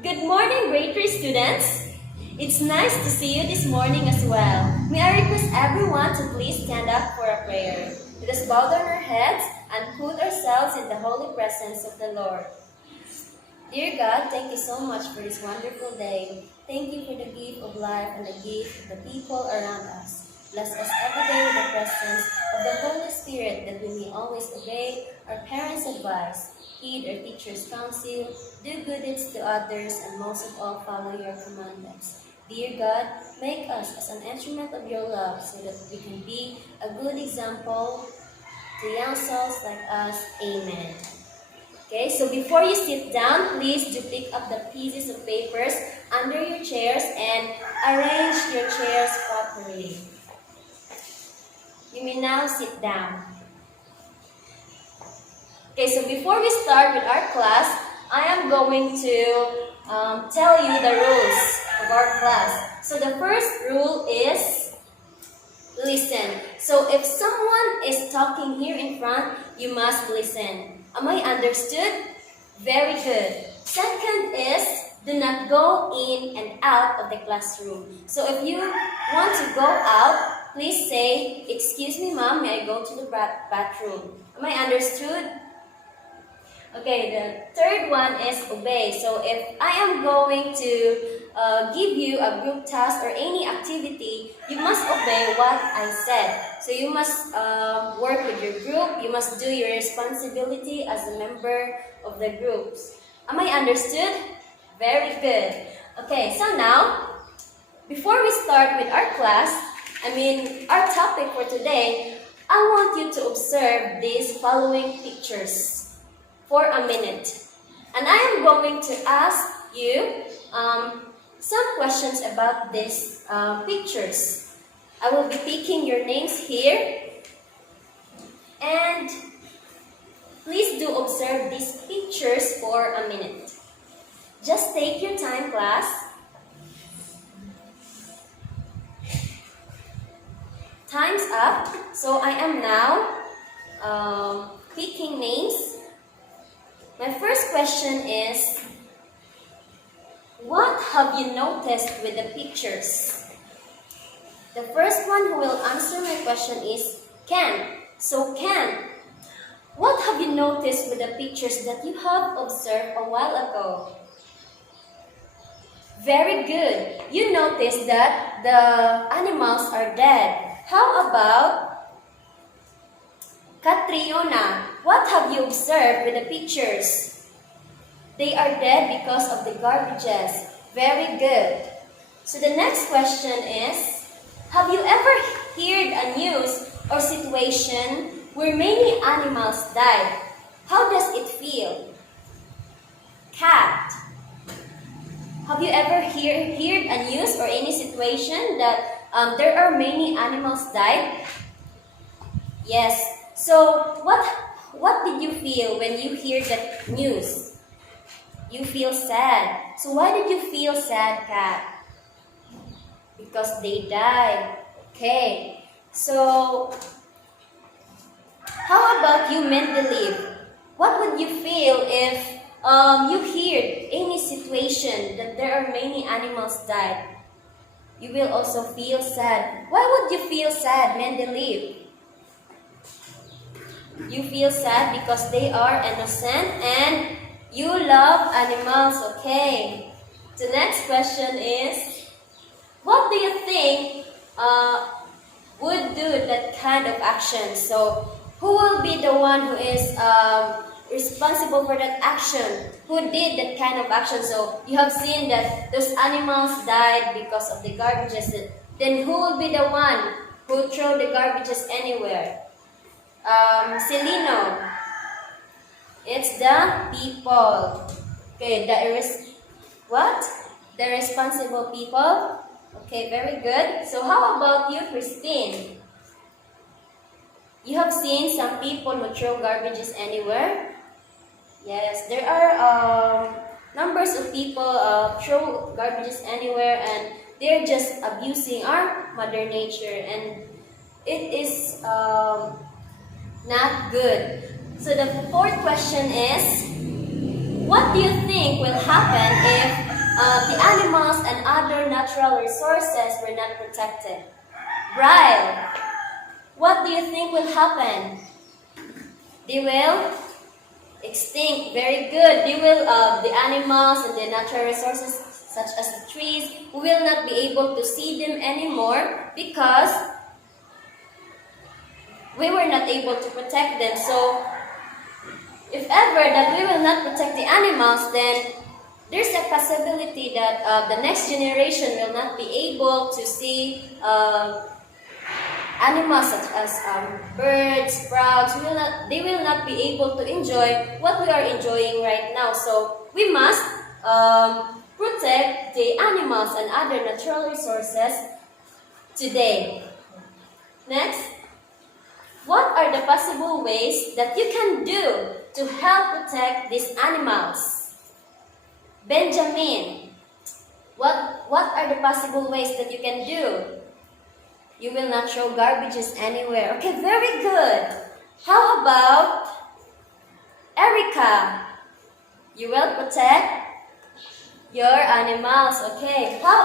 Good morning, grade 3 students. It's nice to see you this morning as well. May I request everyone to please stand up for a prayer. Let us bow down our heads and put ourselves in the holy presence of the Lord. Dear God, thank you so much for this wonderful day. Thank you for the gift of life and the gift of the people around us. Bless us every day with the presence of the Holy Spirit, that we may always obey our parents' advice, heed our teachers' counsel, do good deeds to others, and most of all, follow your commandments. Dear God, make us as an instrument of your love so that we can be a good example to young souls like us. Amen. Okay, so before you sit down, please do pick up the pieces of papers under your chairs and arrange your chairs properly. You may now sit down. Okay, so before we start with our class, I am going to tell you the rules of our class. So the first rule is listen. So if someone is talking here in front, you must listen. Am I understood? Very good. Second is, do not go in and out of the classroom. So if you want to go out, please say, "Excuse me, ma'am, may I go to the bathroom?" Am I understood? Okay, the third one is obey. So if I am going to give you a group task or any activity, you must obey what I said. So you must work with your group. You must do your responsibility as a member of the groups. Am I understood? Very good. Okay, so now, before we start with our class, our topic for today, I want you to observe these following pictures for a minute. And I am going to ask you some questions about these pictures. I will be picking your names here. And please do observe these pictures for a minute. Just take your time, class. Time's up. So I am now picking names. My first question is, what have you noticed with the pictures? The first one who will answer my question is Ken. So Ken, what have you noticed with the pictures that you have observed a while ago? Very good. You noticed that the animals are dead. How about Catriona? What have you observed with the pictures? They are dead because of the garbages. Very good. So the next question is, have you ever heard a news or situation where many animals died? How does it feel? Cat. Have you ever heard a news or any situation that there are many animals died? Yes. So what did you feel when you hear that news? You feel sad. So why did you feel sad, Kat? Because they died. Okay. So how about you, Mendeleev? What would you feel if you heard any situation that there are many animals died? You will also feel sad. Why would you feel sad, Mendeleev? You feel sad because they are innocent and you love animals, okay? The next question is, what do you think would do that kind of action? So, who will be the one who is responsible for that action? Who did that kind of action? So, you have seen that those animals died because of the garbages. Then who will be the one who throw the garbages anywhere? Celino. It's the people. Okay, the responsible people. Okay, very good. So how about you, Christine? You have seen some people who throw garbages anywhere? Yes, there are numbers of people throw garbages anywhere, and they're just abusing our Mother Nature, and it is not good. So the fourth question is, What do you think will happen if the animals and other natural resources were not protected? Brian, what do you think will happen? They will extinct. Very good. They will, the animals and the natural resources such as the trees, we will not be able to see them anymore because we were not able to protect them. So, if ever that we will not protect the animals, then there's a possibility that the next generation will not be able to see animals such as birds, frogs. They will not be able to enjoy what we are enjoying right now. So we must protect the animals and other natural resources today. Next, what are the possible ways that you can do to help protect these animals? Benjamin, what are the possible ways that you can do? You will not throw garbages anywhere. Okay, very good. How about Erica? You will protect your animals. Okay, how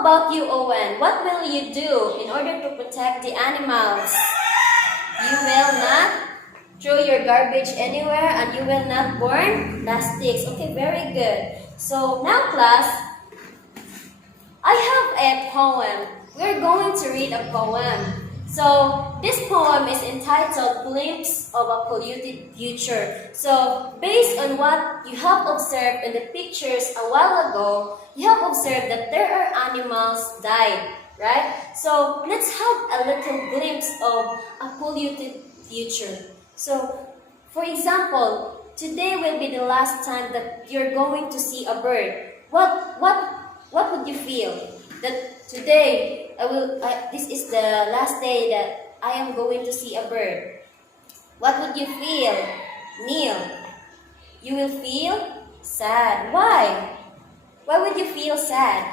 about you, Owen? What will you do in order to protect the animals? You will not throw your garbage anywhere and you will not burn plastics. Okay, very good. So now class, I have a poem. We're going to read a poem. So this poem is entitled Glimpse of a Polluted Future. So based on what you have observed in the pictures a while ago, you have observed that there are animals died, right? So let's have a little glimpse of a polluted future. So for example, today will be the last time that you're going to see a bird. What would you feel? That today this is the last day that I am going to see a bird. What would you feel? Neil, you will feel sad. Why? Why would you feel sad?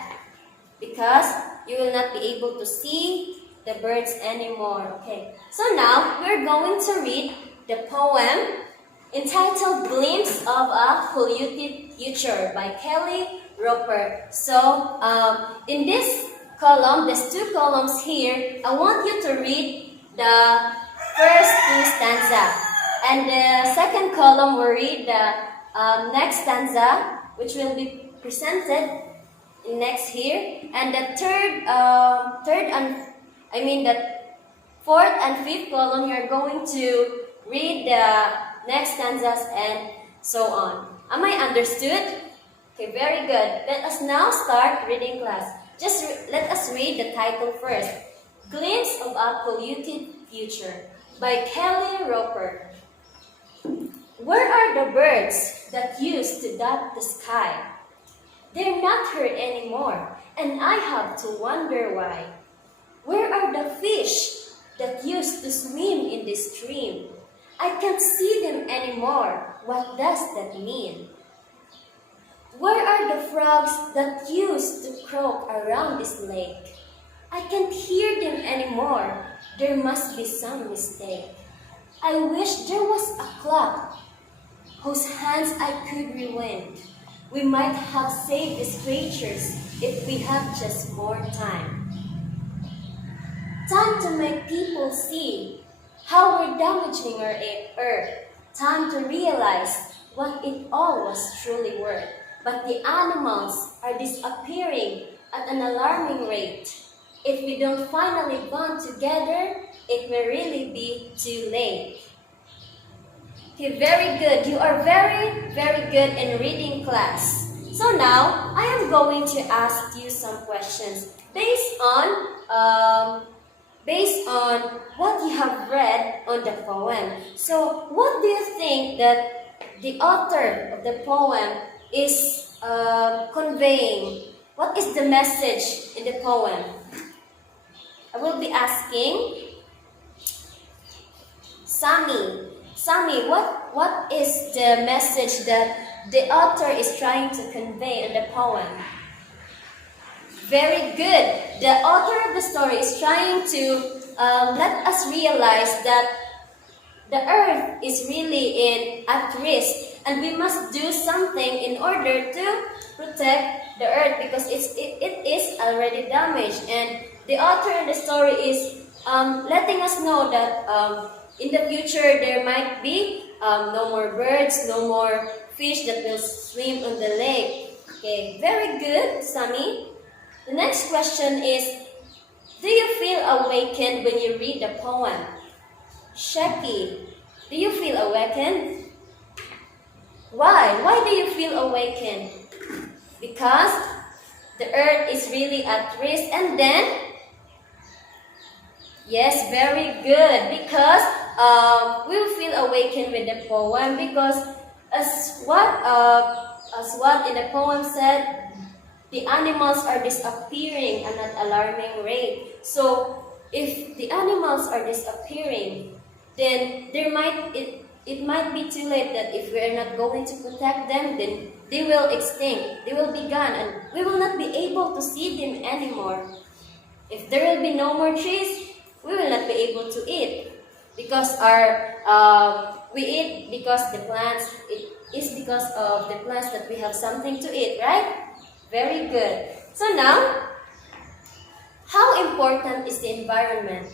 Because you will not be able to see the birds anymore. Okay. So now we're going to read the poem entitled Glimpse of a Polluted Future by Kelly Roper. So in this column, there's two columns here. I want you to read the first two stanza, and the second column will read the next stanza, which will be presented next here, and the the fourth and fifth column, you're going to read the next stanzas and so on. Am I understood? Okay, very good. Let us now start reading class. Let us read the title first. Glimpse of a Polluted Future by Kelly Roper. Where are the birds that used to dot the sky? They're not heard anymore, and I have to wonder why. Where are the fish that used to swim in this stream? I can't see them anymore. What does that mean? Where are the frogs that used to croak around this lake? I can't hear them anymore. There must be some mistake. I wish there was a clock whose hands I could rewind. We might have saved these creatures if we had just more time. Time to make people see how we're damaging our earth. Time to realize what it all was truly worth. But the animals are disappearing at an alarming rate. If we don't finally bond together, it may really be too late. Okay, very good. You are very, very good in reading class. So now, I am going to ask you some questions based on what you have read on the poem. So, what do you think that the author of the poem is conveying? What is the message in the poem? I will be asking Sami, what is the message that the author is trying to convey in the poem? Very good. The author of the story is trying to let us realize that the earth is really at risk, and we must do something in order to protect the earth because it is already damaged. And the author in the story is letting us know that in the future there might be no more birds, no more fish that will swim on the lake. Okay, very good, Sammy. The next question is, do you feel awakened when you read the poem? Sheki, do you feel awakened? Why? Why do you feel awakened? Because the earth is really at risk. And then, yes, very good. Because we'll feel awakened with the poem because as what in the poem said, the animals are disappearing at an alarming rate. So if the animals are disappearing, then it might be too late that if we are not going to protect them, then they will extinct, they will be gone, and we will not be able to see them anymore. If there will be no more trees, we will not be able to eat because we eat because the plants. It is because of the plants that we have something to eat, right? Very good. So now, how important is the environment?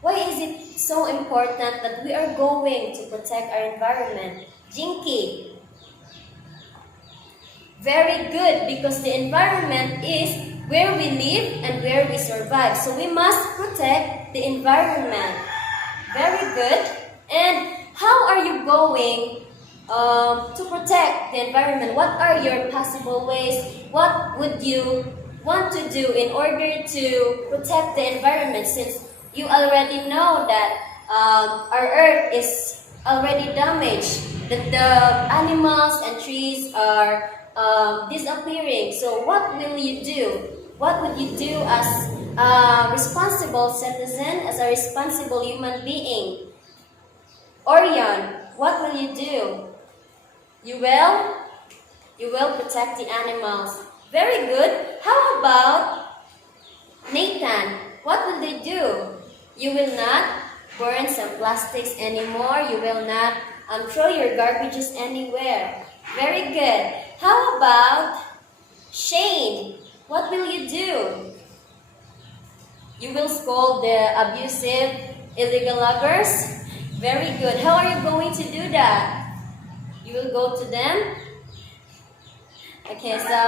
Why is it so important that we are going to protect our environment? Jinky. Very good, because the environment is where we live and where we survive. So we must protect the environment. Very good. And how are you going to protect the environment? What are your possible ways? What would you want to do in order to protect the environment, since you already know that our earth is already damaged, that the animals and trees are disappearing? So what will you do? What would you do as a responsible citizen, as a responsible human being? Orion, what will you do? You will protect the animals. Very good. How about Nathan? What will they do? You will not burn some plastics anymore. You will not throw your garbages anywhere. Very good. How about Shane? What will you do? You will scold the abusive, illegal loggers. Very good. How are you going to do that? You will go to them? Okay, so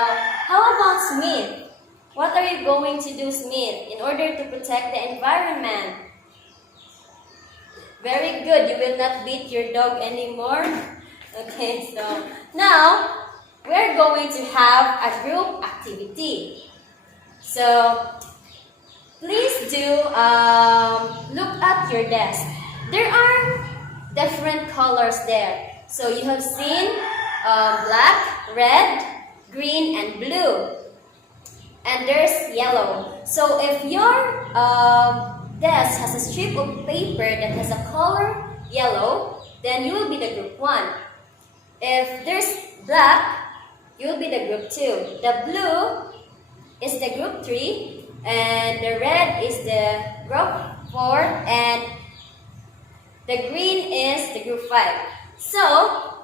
how about Smith? What are you going to do, Smith, in order to protect the environment? Very good. You will not beat your dog anymore. Okay, so now we're going to have a group activity. So please do look at your desk. There are different colors there. So you have seen black, red, green, and blue. And there's yellow. So if your desk has a strip of paper that has a color yellow, then you will be the group 1. If there's black, you will be the group 2. The blue is the group 3, and the red is the group 4, and the green is the group 5. So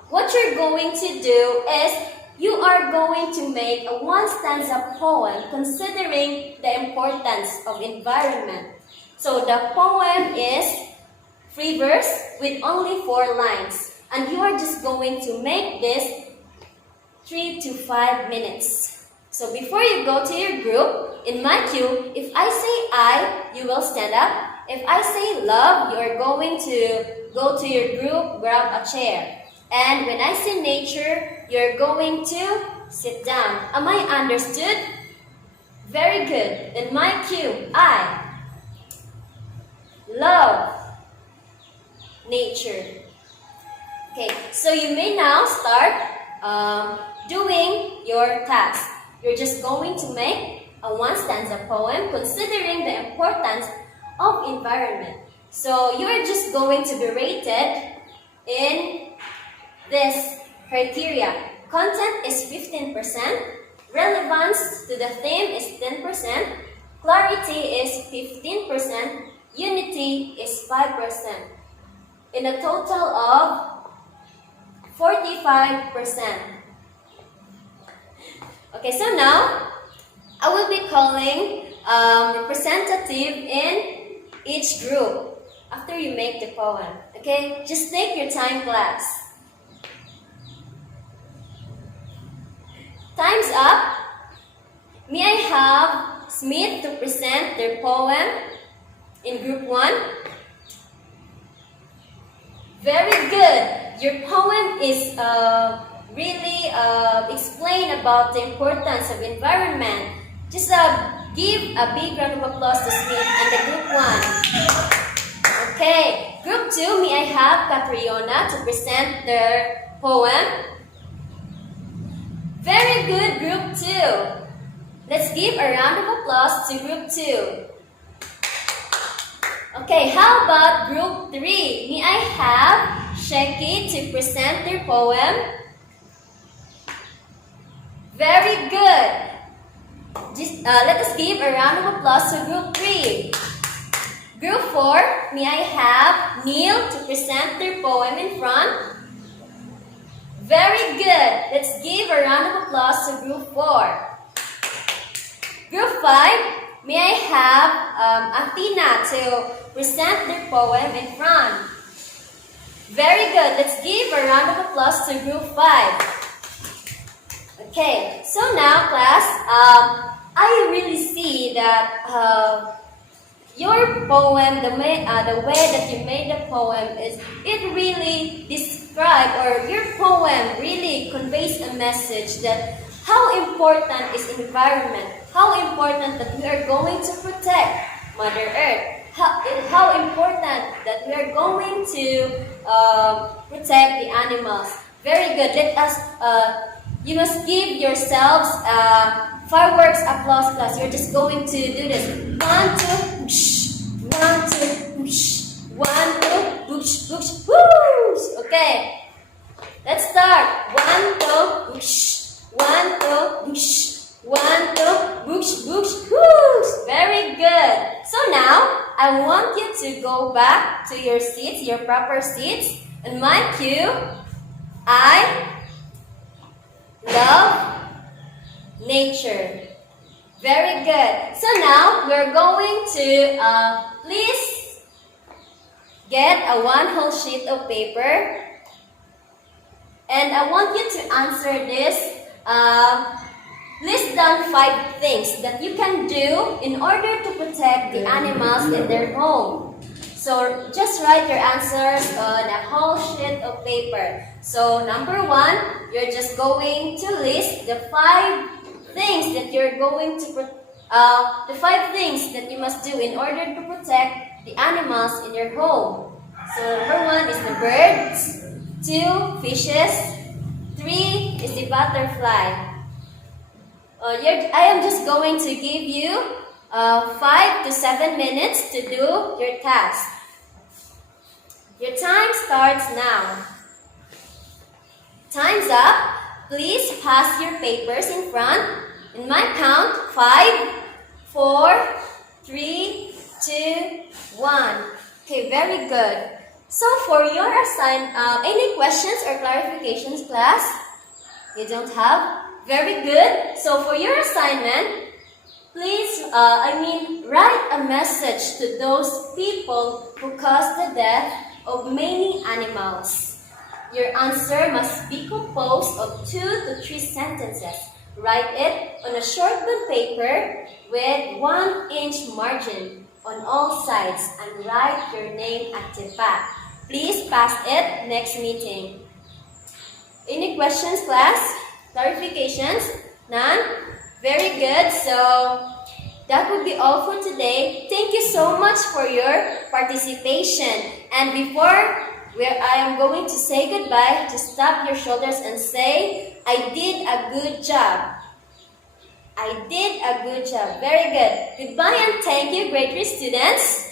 what you're going to do is you are going to make a 1-stanza poem considering the importance of environment. So the poem is free verse with only 4 lines. And you are just going to make this 3 to 5 minutes. So before you go to your group, in my cue, if I say I, you will stand up. If I say love, you are going to go to your group, grab a chair. And when I say nature, you're going to sit down. Am I understood? Very good. Then my cue, I love nature. Okay, so you may now start doing your task. You're just going to make a 1-stanza poem considering the importance of environment. So you're just going to be rated in this criteria. Content is 15%, relevance to the theme is 10%, clarity is 15%, unity is 5%. in a total of 45%. Okay, so now I will be calling representative in each group after you make the poem. Okay, just take your time, class. Time's up. May I have Smith to present their poem in group 1? Very good. Your poem is really explain about the importance of environment. Just give a big round of applause to Smith and the group 1. Okay, group 2, may I have Catriona to present their poem? Very good, group 2. Let's give a round of applause to group 2. Okay, how about group 3? May I have Sheki to present their poem? Very good. Let us give a round of applause to group 3. Group 4, may I have Neil to present their poem in front? Very good. Let's give a round of applause to group 4. Group 5, may I have Athena to present their poem in front? Very good. Let's give a round of applause to group 5. Okay, so now class, I really see that your poem, the way that you made the poem it really describes, or your poem really conveys a message that how important is environment, how important that we are going to protect Mother Earth, how important that we are going to protect the animals. Very good. Let us, you must give yourselves fireworks applause class. You're just going to do this. 1, 2, whoosh. 1, 2, whoosh. 1, 2, whoosh, whoosh, whoosh. Okay. Let's start. 1, 2, whoosh. 1, 2, whoosh. 1, 2, whoosh, whoosh, whoosh. Very good. So now, I want you to go back to your seats, your proper seats. And my cue, I love nature. Very good. So now, we're going to, please get a one whole sheet of paper. And I want you to answer this. List down 5 things that you can do in order to protect the animals in their home. So just write your answers on a whole sheet of paper. So number 1, you're just going to list the 5 things that you're going to the 5 things that you must do in order to protect the animals in your home. So number 1 is the birds, 2 fishes, 3 is the butterfly. I am just going to give you 5 to 7 minutes to do your task. Your time starts now. Time's up. Please pass your papers in front. In my count, 5, 4, 3, 2, 1. Okay, very good. So for your any questions or clarifications, class? You don't have? Very good. So for your assignment, please, write a message to those people who caused the death of many animals. Your answer must be composed of 2 to 3 sentences. Write it on a short bond paper with 1-inch margin on all sides and write your name at the back. Please pass it next meeting. Any questions, class? Clarifications? None? Very good. So that would be all for today. Thank you so much for your participation. And before I am going to say goodbye, just tap your shoulders and say, I did a good job. I did a good job. Very good. Goodbye and thank you, grade 3 students.